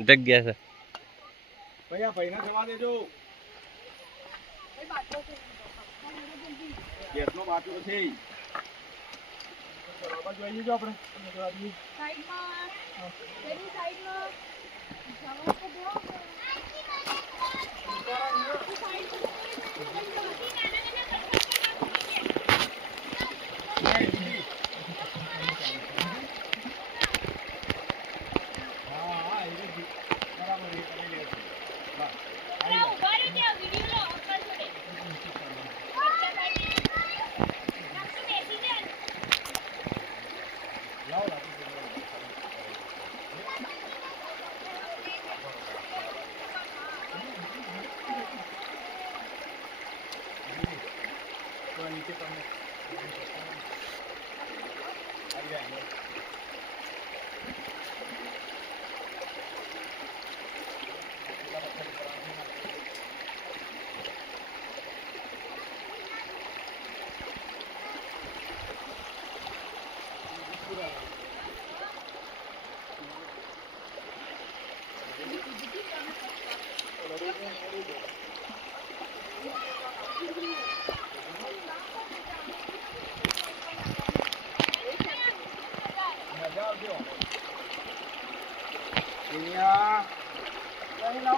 જગ્યા છે ભૈયા ભાઈને જવા દેજો ગેસનો બાટલો છે જોઈ લેજો આપણે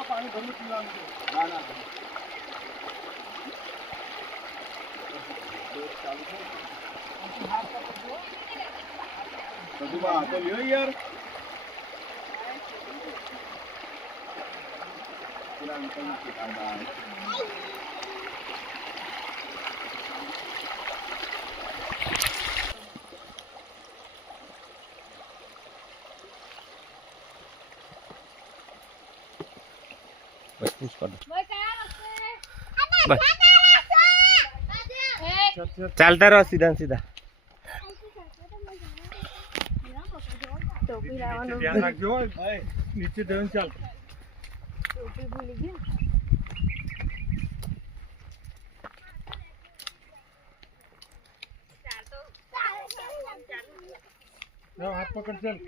પાણી ભરી પીવાનું ના ના તો લ્યો યાર બસ પુશ કર ચાલતા રહો સીધા સીધા ધ્યાન રાખજો નીચે ધ્યાન ચાલ ટોપી ભૂલી ગયા હાથ પકડ ચાલ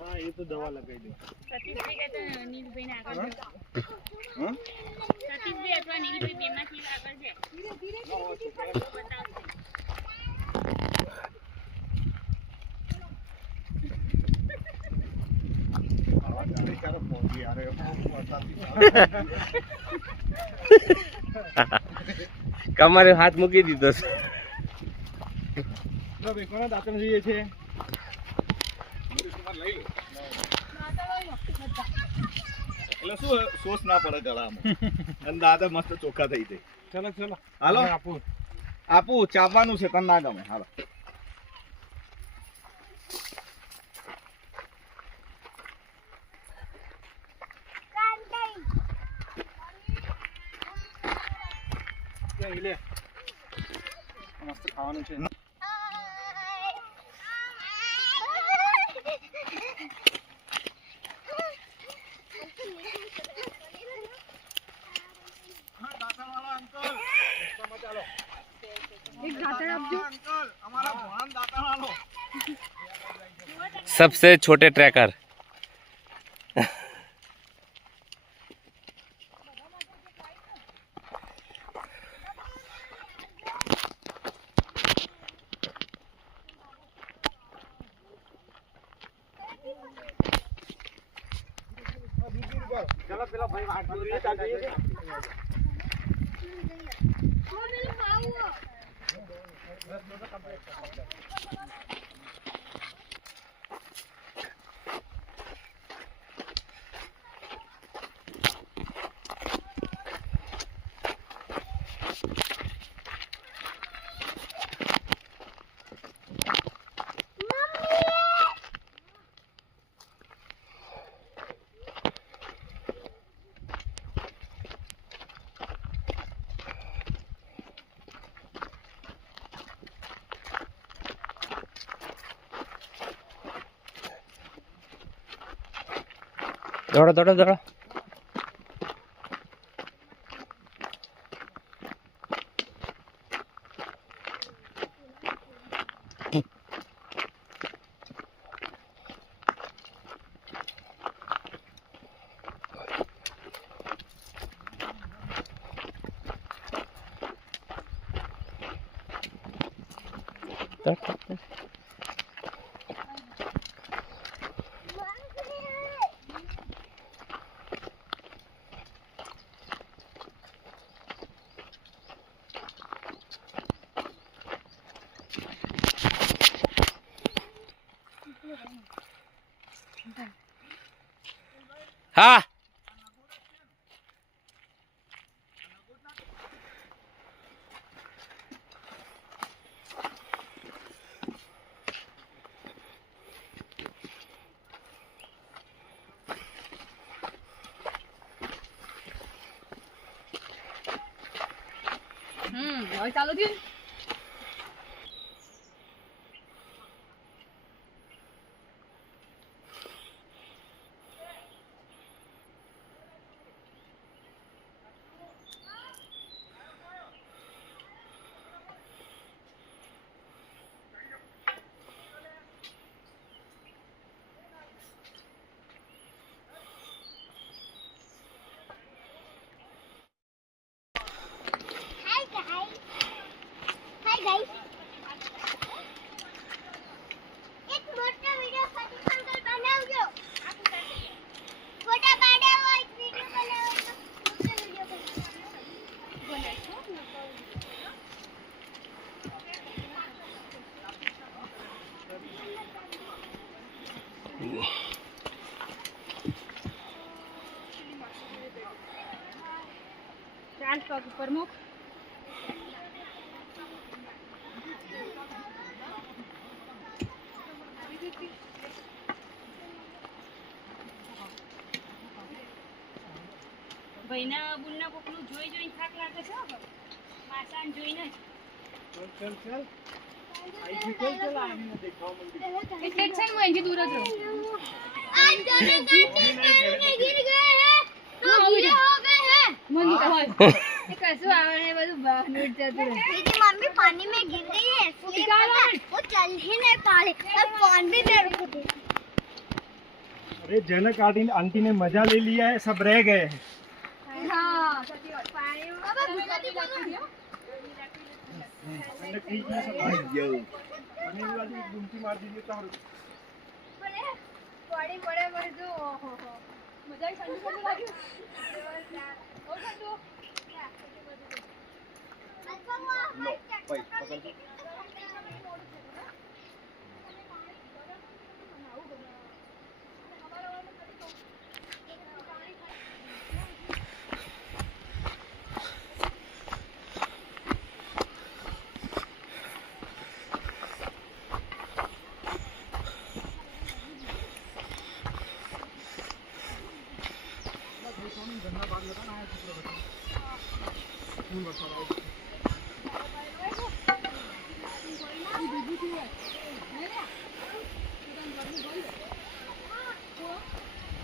हाँ ये तो दवा लगाई दो सतीशભાઈ કે તો નીલભાઈને આગળ છે હા સતીશભાઈ અથવા નીલભાઈ બેમાંથી આગળ છે ધીરે ધીરે બતાવશે કમરે હાથ મૂકી દીધો છે લો ભાઈ કોના દાંતણ જોઈએ છે એટલે શું સોસ ના પડે ગળામાં અને દાદા મસ્ત ચોખ્ખા થઈ જાય ચલો ચલો હાલો આપું ચાવવાનું છે તને ના ગમે હાલો લે મસ્ત ખાવાનું છે सबसे छोटे ट्रैकर દોડો દોડો દોડો. હા. હવે ચાલુ થયું. ચાલ પગ ઉપર મૂક. ભાઈના બુનના કોકનું જોઈ જોઈને થાક લાગે છે. માસાને જોઈને જ. चल चल आई चल चल आने देखो मंदिर એટલે જ છે ને હું અહીંથી દૂર જ રહું. आज दोनों कांटे में गिर गए हैं तो गीले हो गए हैं। મને તો હોય એ કશું આવે ને બધું બહાર નીટ જતું રહે. मेरी मम्मी पानी में गिर गई है इसलिए पता है, वो चल ही नहीं पा रही और फोन भी मेरे को दे। अरे जनक आंटी ने मजा ले लिया है सब रह गए हैं હા સાચી વાત. પાણી अब गुजराती बोलो ना। मैंने ठीक है सब भाई यो पानी वाली एक गुमटी मार दीजिए तो પડે પાણી પડે બધું. ઓહો હો મજા આવી. ઠંડુ ઠંડુ લાગ્યું. ઓ ઠંડુ. अच्छा हुआ लो भाई पकड़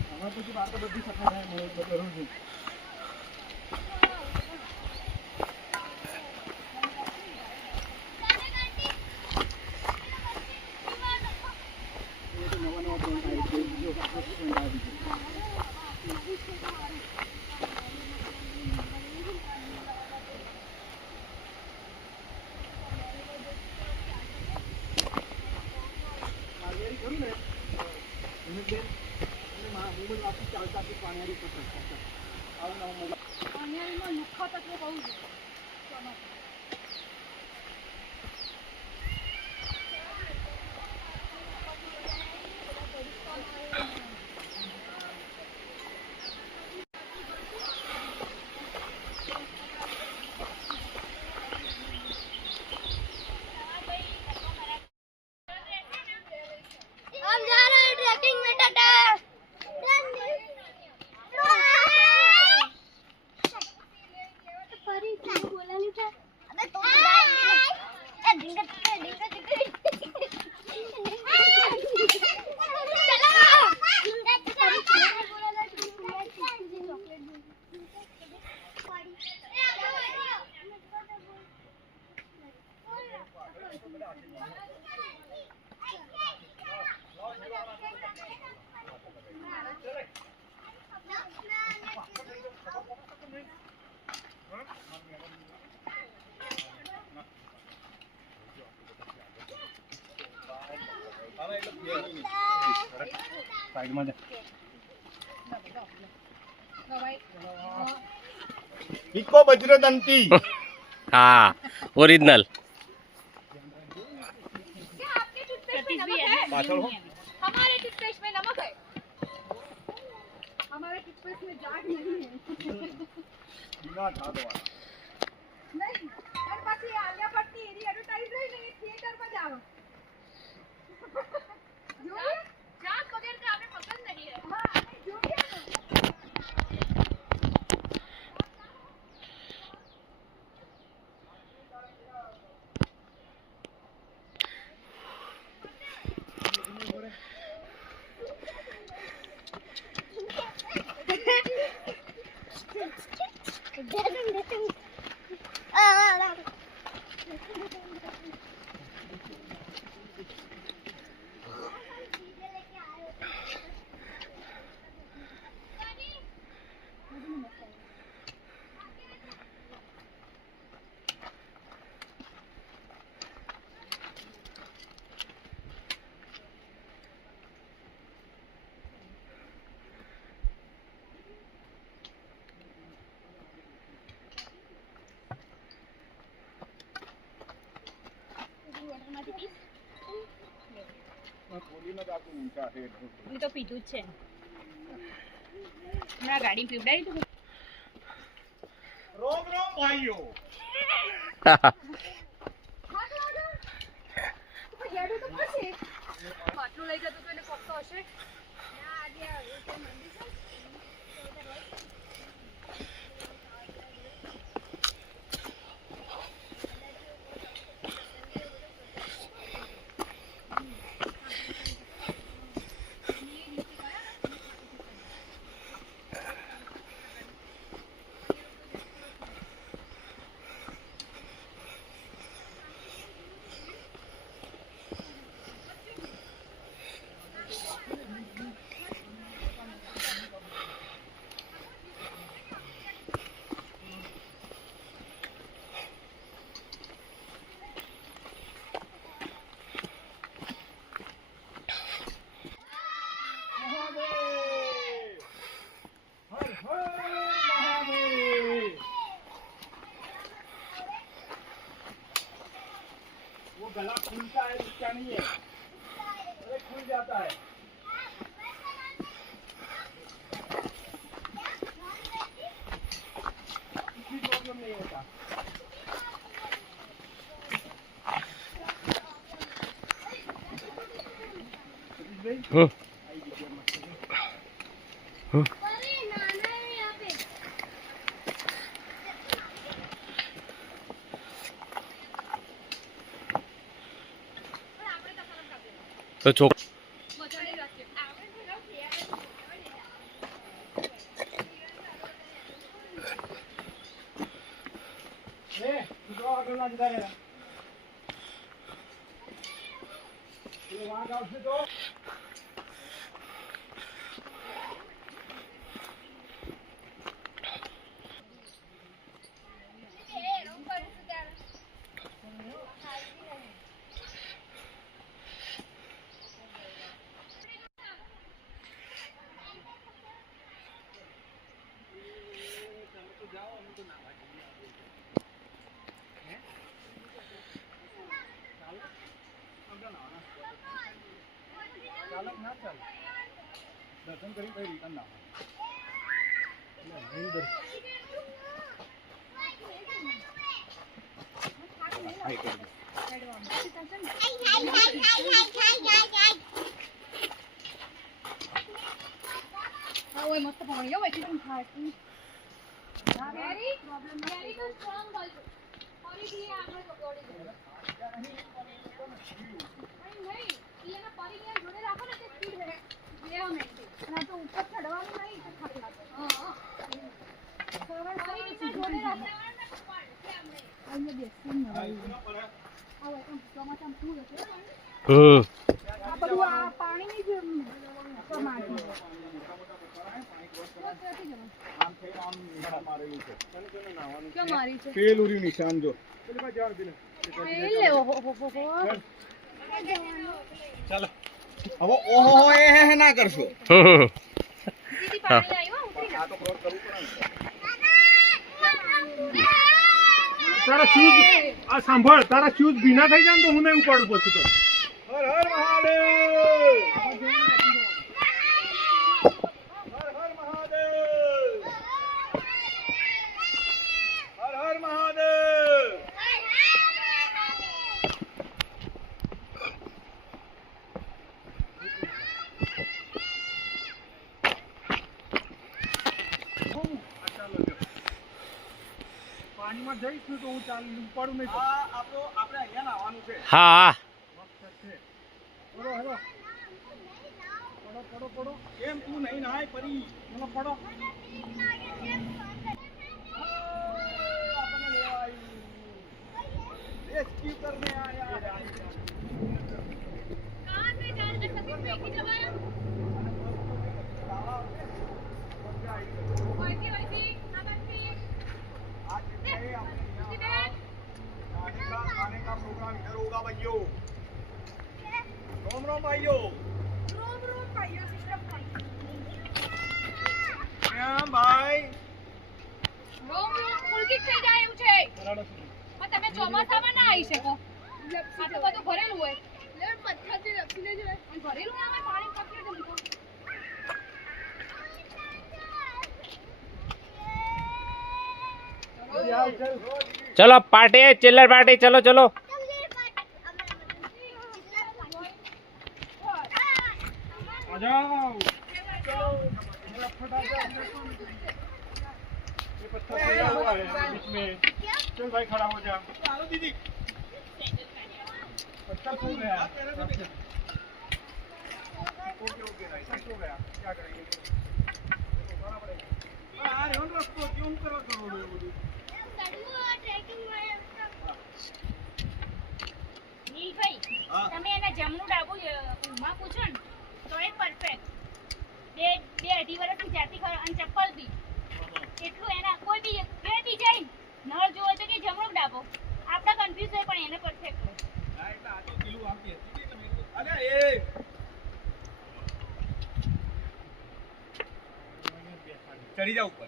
हमारे तो बात तो बड़ी सफाई है मैं जरूर हूं चालता पाणी આખો તકલીફ બહુ છે हम जा रहे हैं ट्रैकिंग में टाटा परी क्या बोला नहीं था अबे तो ए डिंगा સાઈડમાં ઇકો બજરદંતી हाँ ओरिजिनल क्या आपके टूथपेस्ट में नमक है पाछળ हो हमारे टूथपेस्ट में नमक है हमारे टूथपेस्ट में जाग नहीं है બિના ઠાડો नहीं और પછી આલિયા ભટ્ટની એની એડવર્ટાઇઝ રહી ને થિયેટર માં જાવ જોયું જાગ વગર का हमें पसंद नहीं है हां જોયું બોલીને જ આખું ઊંચા છે હું તો પીધું જ છે હમણાં ગાડી પીવડાવી તું રોમ રોમ ભાઈઓ માટલું લઈ જતું તો એને પકતો હશે वो गला खुलता है उसका नहीं है अरे खुल जाता है किसी प्रॉब्लम नहीं होता तो छोक આગળ ના જતા રહેલા વાઘ આવશે તો જાઓ અમે તો ના દર્શન કરી પછી રિટર્ન ના ઓય મસ્ત પાણી હો એટલે તમે ખાય વેરી વેરી તો સ્ટ્રોંગ બોલ ફરીથી આપણે દોડી નહીં એના પરીને જોડે રાખો ને તે સ્પીડ રહે લેવા માટે ના તો ઉપર ચડવાનું નહીં તો થાક લાગે હા પરીને જોડે રાખો અહીંયા બેસીને આવો તો ચોમાસામાં ફૂલ હશે આ બધું આ પાણીની જ માટી પેલું નિશાન જો ચાલો હવે ઓહો એ ના કરશો આ તો ક્રોસ કરવું પડે તારા શૂઝ આ સાંભળ તારા શૂઝ ભીના થઈ જાય ને તો હું નહીં ઉપાડું પછી તો હર હર મહાદેવ હર હર મહાદેવ હર હર મહાદેવ પાણીમાં જઈશ ને તો હું ચાલ ઉપાડું નહીં તો. આપણે અહીંયા નાવાનું છે હા પડો હેલો પડો પડો કેમ તું નહીં નાય પરી ચલો પડો આપણને લેવા આવ્યું રેસ્ક્યુ કરને આયા कहां से जा रहे थे की जगह वैसी वैसी नमस्ते आज है अपने यहाँ खाने का प्रोग्राम इधर होगा भाइयों रोम रोम भाइयों सिस्टम भाई क्या भाई રોમ રોમ ફૂલકી થઈ જાય એવું છે પણ તમે ચોમાસામાં ના આવી શકો આ તો બધું ભરેલું હોય લે પથ્થરથી લપસી લેજો અને ભરેલું ના હોય પાણી પકડી દે મૂકો चलो पार्टी है चिल्लर पार्टी चलो चलो आ जाओ फटाफट आ जाओ ये पत्थर पड़ा हुआ है बीच में चल भाई खड़ा हो जा हेलो दीदी पत्थर सो गया ओके ओके राइट हो गया क्या करेंगे करना पड़ेगा यार होन रखो क्यों करो करो નીલભાઈ તમે એના જમણું ડાબું ઊંઘમાં પૂછો ને તો એ પરફેક્ટ બે અઢી વર્ષથી જાતી ખરો અને ચપ્પલ બી એટલું એના કોઈ બી બી જાય નળ જોવો તો કે જમણું ડાબો આપણા કન્ફ્યુઝ હોય પણ એને પરફેક્ટ હોય હા એટલે આ તો પેલું આપી હતી એટલે મેં અરે એ ચડી જા ઉપર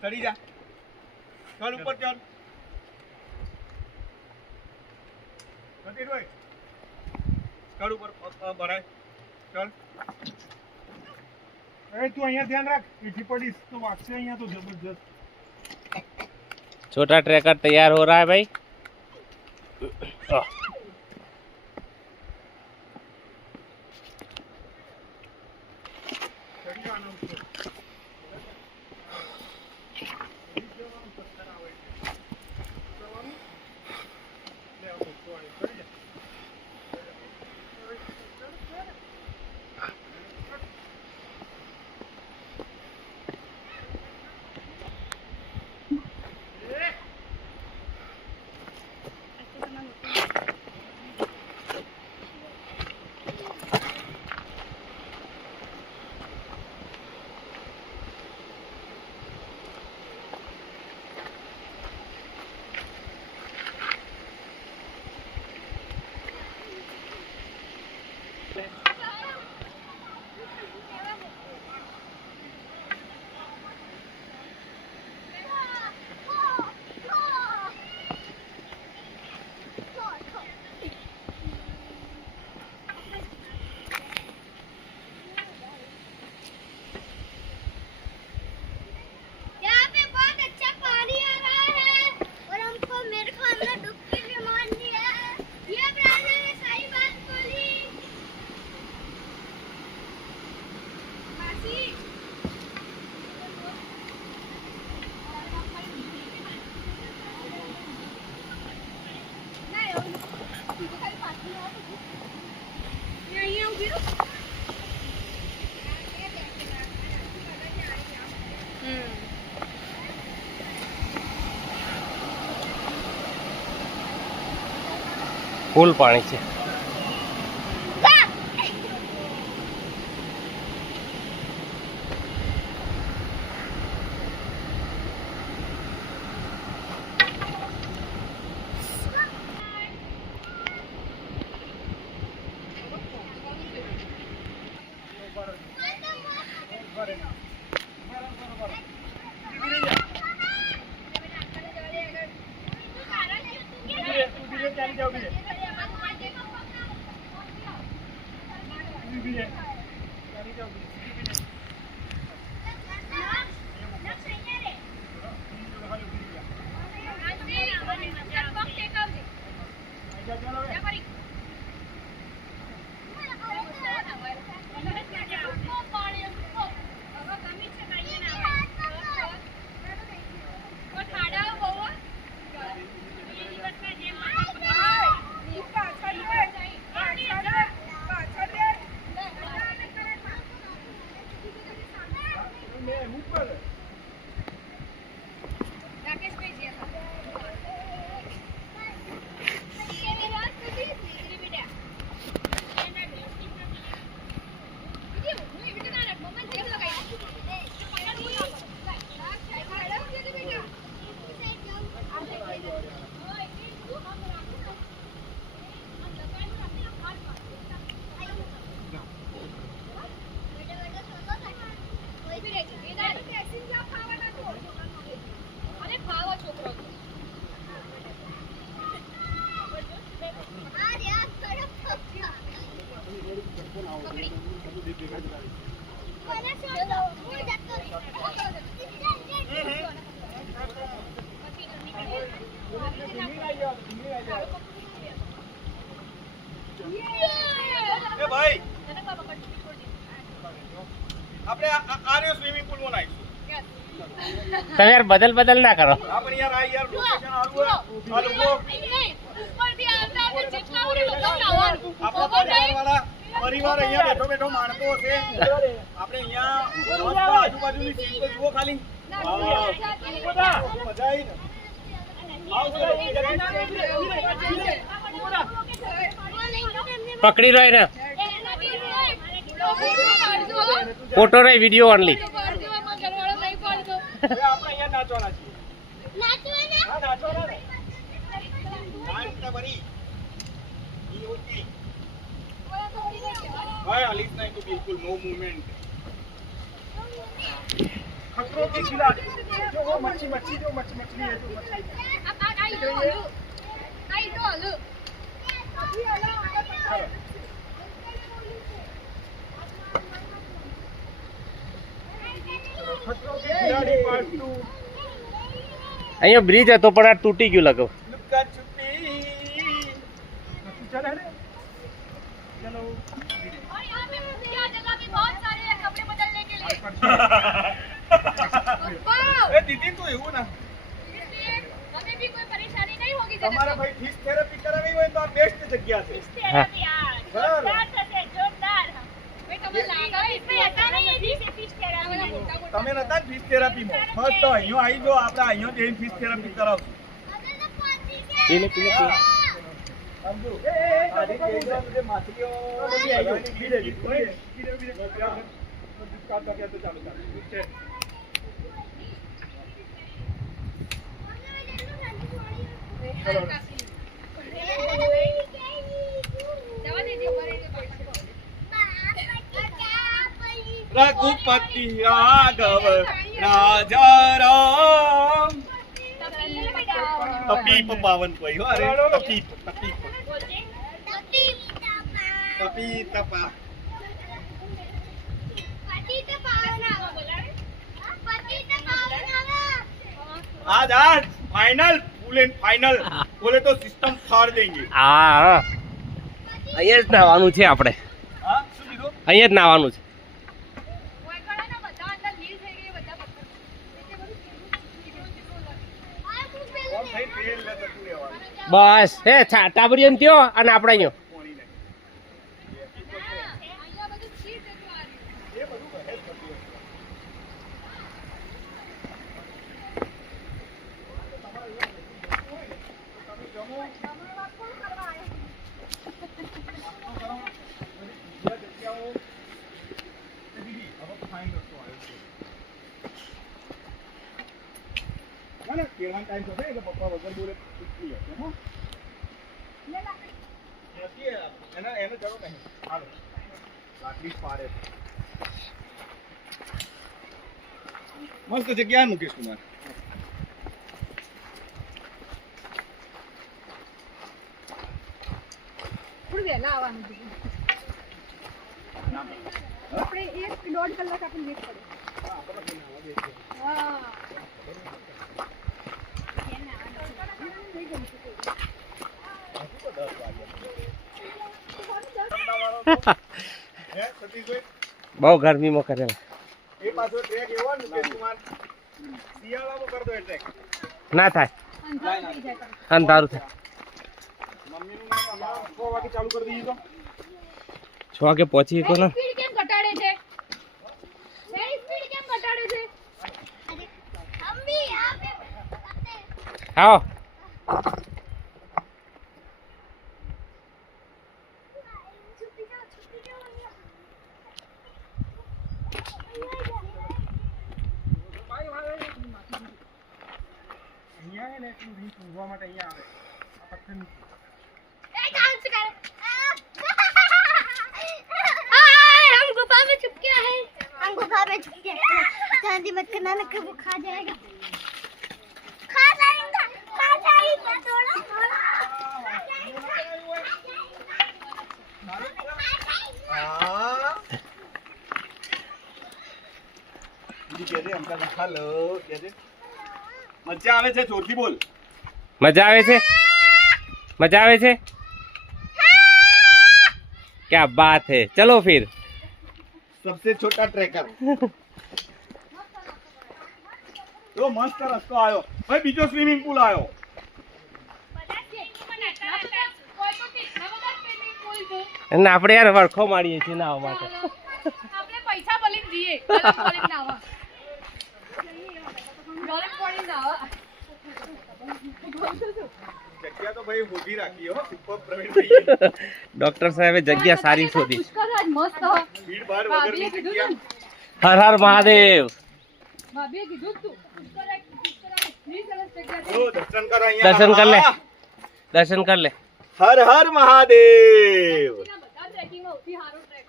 ચડી જા ચલ ઉપર ચલ કટી રોય ચલ ઉપર ભરાય ચલ ए तू અહીંયા ધ્યાન રાખ પીઠી પડીશ તો વાગશે અહીંયા તો જબરજસ્ત छोटा ट्रैकर तैयार हो रहा है भाई ચડી જવાનું છે ફૂલ પાણી છે. એ ભાઈ આપણે આ રહ્યો સ્વિમિંગ પુલ માં નાખીશું. તમે યાર બદલ ના કરો. આપણે યાર આ યાર લોકેશન આવું આ લોકો પરિવાર અહીંયા બેઠો માણતો હશે. આપણે અહીંયા આજુબાજુની સીટ તો જુઓ ખાલી. મજા આવી ને. પકડી રહ્યો ને ફોટો રહી વિડીયો ઓનલી. આપણે અહીંયા નાચવાના છીએ. હા, નાચવાના ને. નાચતા બરી. ઈ ઓકે. भाई अलीस नहीं तो बिल्कुल नो मूवमेंट. खतरों के खिलाड़ी जो वो मच्छी है जो मछली खतरों के खिलाड़ी पार्ट 2. અહીંયા બ્રિજ હતો પણ આ તૂટી ગયું લગો. लुक्का छुपी चल है चलो. और यहाँ पे यहाँ जगह भी बहुत सारे हैं कपड़े बदलने के लिए. ए दीदी तो એવું ના इसलिए हमें भी कोई परेशानी नहीं होगी जगह તમારા ભાઈ ફિશ થેરાપી કરાવી હોય તો આ બેસ્ટ જગ્યા છે. थेरेपी यार जोरदार થશે જોરદાર. भाई तुम्हें लगा इसमें ऐसा नहीं है जैसे फिश थेरेपी. તમે નતા ફિશ થેરાપીમાં મસ્ત અહીંયા આવી જો આપણે અહીંયા જઈને ફિશ થેરાપી કરાવશું. પીલે પીલે પીલે. સમજો આજે કેજવા મુજે માછલીઓ બધી આવી ગઈ ધીરે ધીરે કાટ કાટ તો ચાલુ છે. दवा दीजिए रघुपति राघव राजा राम तपीप पावन कोई हो. अरे तपीप तपीप तपी तपा आज आज फाइनल फुल एंड फाइनल बोले तो सिस्टम फाड़ देंगे. હા અહીંયા જ નાવાનું છે આપણે. हाँ શું કીધું? અહીંયા જ નાવાનું છે. બધા અંદર લીલ થઈ ગઈ બધા પથ્થર કોણ થઈ તેલ લે તો રહેવાનું બસ હે ટાબરિયન ત્યો અને આપણે અહીંયા કોણી ને અહીંયા બધું ચીજ જેટલું આ રહ્યું. એ બધું કહે જ નથી. ટાઈમ થશે એટલે પપ્પા વગર બોલે પૂછતી હશે હો એને જરૂર નહીં હાલો લાકડી પાડે મસ્ત જગ્યા મુકેશ કુમાર થોડું વહેલા આવવાનું છે. આપણે 1-1.5 કલાક આપણે લેટ પડે. હા. હે સતીશભાઈ બહુ ગરમીમાં કરેલા એ પાછો ટ્રેક એવો ને મુકેશ કુમાર શિયાળામાં કરતો એ ટ્રેક ના થાય અંધારું થઈ જાય. અંધારું થાય મમ્મીનું નામ અમારા 6 વાગે ચાલુ કરી દીધું તો 6 વાગે પહોંચી ગયો ને સ્પીડ કેમ ઘટાડે છે? વેરી સ્પીડ કેમ ઘટાડે છે? हम भी यहाँ पे આવો छुट्टी जाओ અહીંયા હે ને એટલું રીંછ ઊંઘવા માટે અહીંયા આવે આ પથ્થરની डांस कर हम गुफा में छुप गया है हम गुफा में छुप गए चांदी मत करना ना कि वो खा जाएगा थोड़ा थोड़ा હેલો કેજે મજા આવે છે જોરથી બોલ મજા આવે છે મજા આવે છે क्या बात है चलो फिर सबसे छोटा ट्रेकर તો મસ્ત રસ્તો આવ્યો ભાઈ બીજો સ્વિમિંગ પુલ આવ્યો બધા સ્વિમિંગમાં નાતા હતા. કોઈ તો કેટલા બધા સ્વિમિંગ પુલ છે. અને આપણે યાર વળખો મારીએ છીએ નાવા માટે આપણે પૈસા ભરીને જઈએ. ગરમ પાણી નાવા. ગરમ પાણી નાવા. જગ્યા તો ભાઈ ઊભી રાખી હો સુપર પ્રવીણ ભાઈ ડોક્ટર સાહેબે જગ્યા સારી શોધી પુષ્કર આજ મસ્ત હ. ભીડ ભાડ ભાભીએ વગરની કીધું જગ્યા હર હર મહાદેવ ભાભીએ કીધું તું પુષ્કર ફ્રી સરસ જગ્યા છે. ઓ દર્શન કરો અહીંયા દર્શન કર લે દર્શન કર લે હર હર મહાદેવ બધા ટ્રેકિંગમાં સૌથી સારો ટ્રેક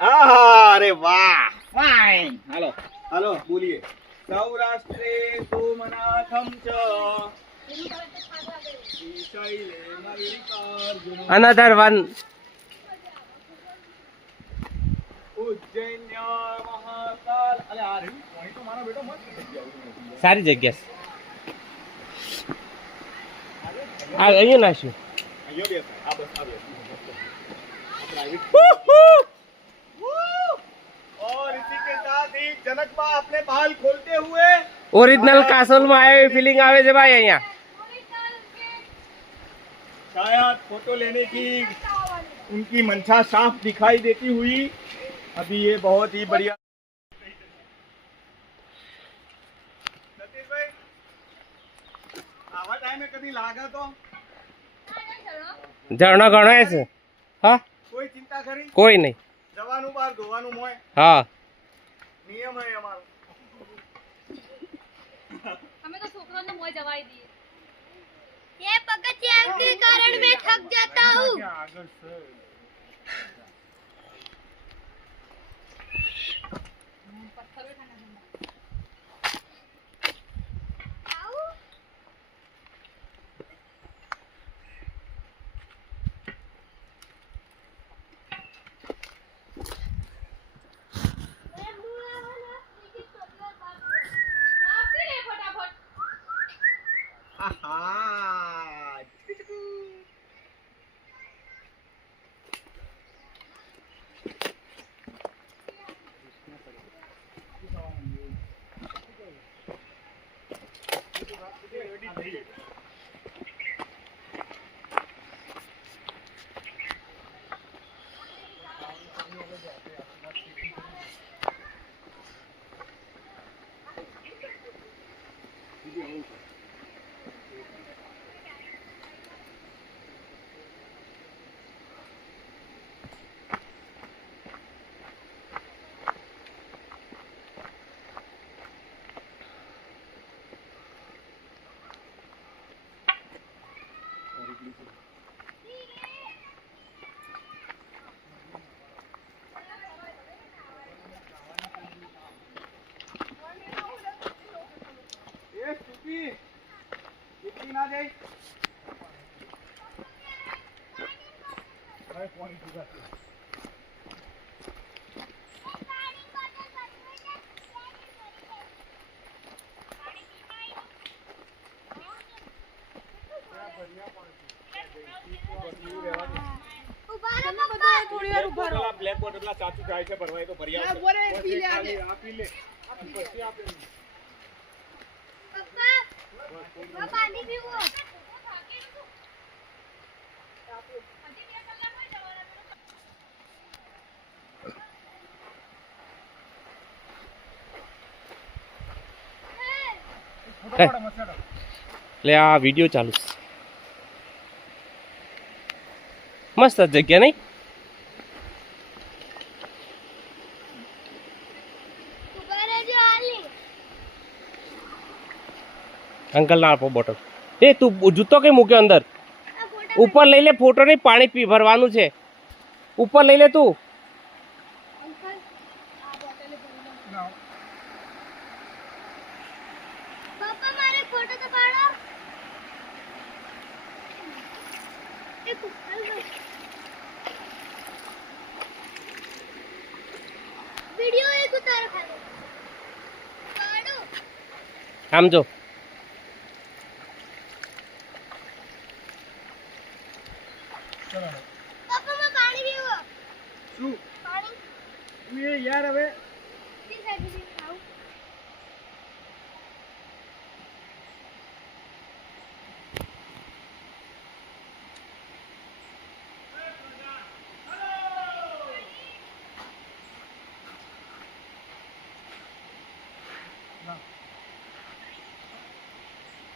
આહા અરે વાહ ફાઇન હાલો હાલો બોલીએ સૌરાષ્ટ્રે સોમનાથમ ચ શ્રીશૈલે મલ્લિકાર્જુન અનધર વન ઉજ્જૈન્ય મહાકાલ અલે આ રહ્યું પોઈન્ટ તો મારો બેટો મસ્ત જગ્યા સારી જગ્યા છે આ અહીંયા નાખ્યું અહીંયા બેસ આ બસ આ બેસ પ્રાઇવેટ और इसी के साथ ही जनक बा अपने बाल खोलते हुए ઓરિજિનલ કાસોલમાં આવી ફિલિંગ આવે છે ભાઈ અહીંયા शायद फोटो लेने की उनकी मंशा साफ दिखाई देती हुई अभी ये बहुत ही बढ़िया सतीश भाई आवा टाइम में कभी लागा तो ઝરણો ઘણો છે હા कोई चिंता करी કોઈ નહીં जवानों बार धोवानों मोय હા नियम है हमारा અમે તો છોકરાઓને મોય જવાઈ દઈએ. ये पगथिया के कारण मैं थक जाता हूँ આગળ સર પથ્થરો ઠંડા આપી દે ફટાફટ. आहा ના જાય હવે પાણી સુધારશે. પેલા બ્લેક બોર્ડ પેલા સાચું જાય છે ભરવાય તો ભરી આવશે. આપી લે અને પછી આપે. પપ્પા પાણી પીવો એટલે આ વિડીયો ચાલુ છે. મસ્ત જગ્યા નહીં? ઉભા રહેજો આલી અંકલ ના આપો બોટલ. એ તું જૂતો કઈ મૂક્યો અંદર? આ ફોટા ઉપર લઈ લે, ફોટો નહીં, પાણી પી ભરવાનું છે. ઉપર લઈ લે તું. પપ્પા મારે ફોટો તો પાડો એક વિડિયો એક ઉતાર ખાલી પાડો આમ જો. પપ્પા માં પાણી પીવો શું પાણી એ યાર હવે તી સાઈડ ખાવ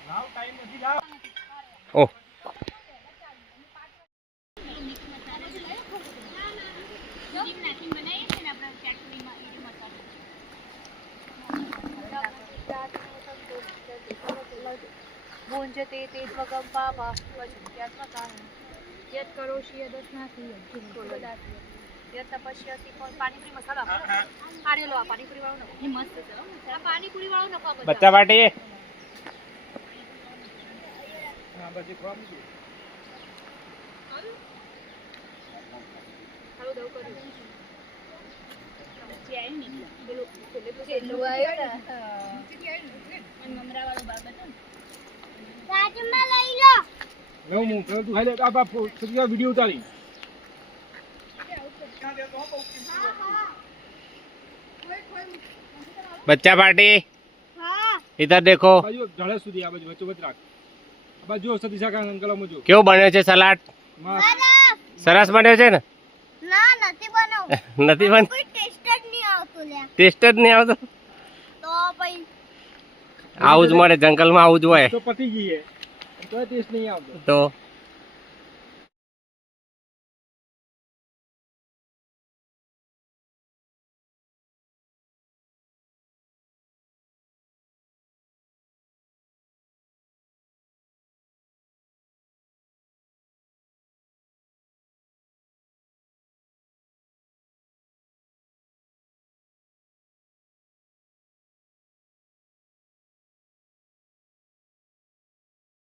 લાવ ટાઈમ નથી લાવ. ઓહ જીમ નાખીને બનાવીએ છે ને આપણે ચટણીમાં એ મસાલો. भुञ्जते ते त्वकं पापा वचत्यात्मकाः यत् करोषि यदस्नाति यद् यत् तपस्यसि पानीपुरी मसाला आरे लो पानीपुरी वाળો એ મસ્ત છે હો. આ પાણીપુરી વાળો નખો બધા બચ્ચા પાર્ટી. હા બધી પ્રોબ્લેમ છે. હાલો દઉં કર્યું જે આવ્યું ને પેલું પેલું આવ્યો ને અને મમરાવાળો બાબ હતો ને. રાજમાં લઈ લો હું તું ખાઈ લે. આ વિડીયો ઉતારી બચ્ચા પાર્ટી. હા ઇધર દેખો. બાજુ ઢળે સુધી આ બાજુ વચ્ચે વચ્ચે રાખ. આ બાજુ જો સતીશા કા અંકલ જો કેવો બન્યો છે સલાડ? મસ્ત. સરસ બન્યો છે ને? ના નથી બનાવ નથી બન કોઈ ટેસ્ટ જ નહીં આવતો લે ટેસ્ટ જ નહીં આવતો. તો પછી આવું જ મળે જંગલમાં, આવું જ હોય તો પતી ગઈ હે તો ટેસ્ટ નહીં આવતો. તો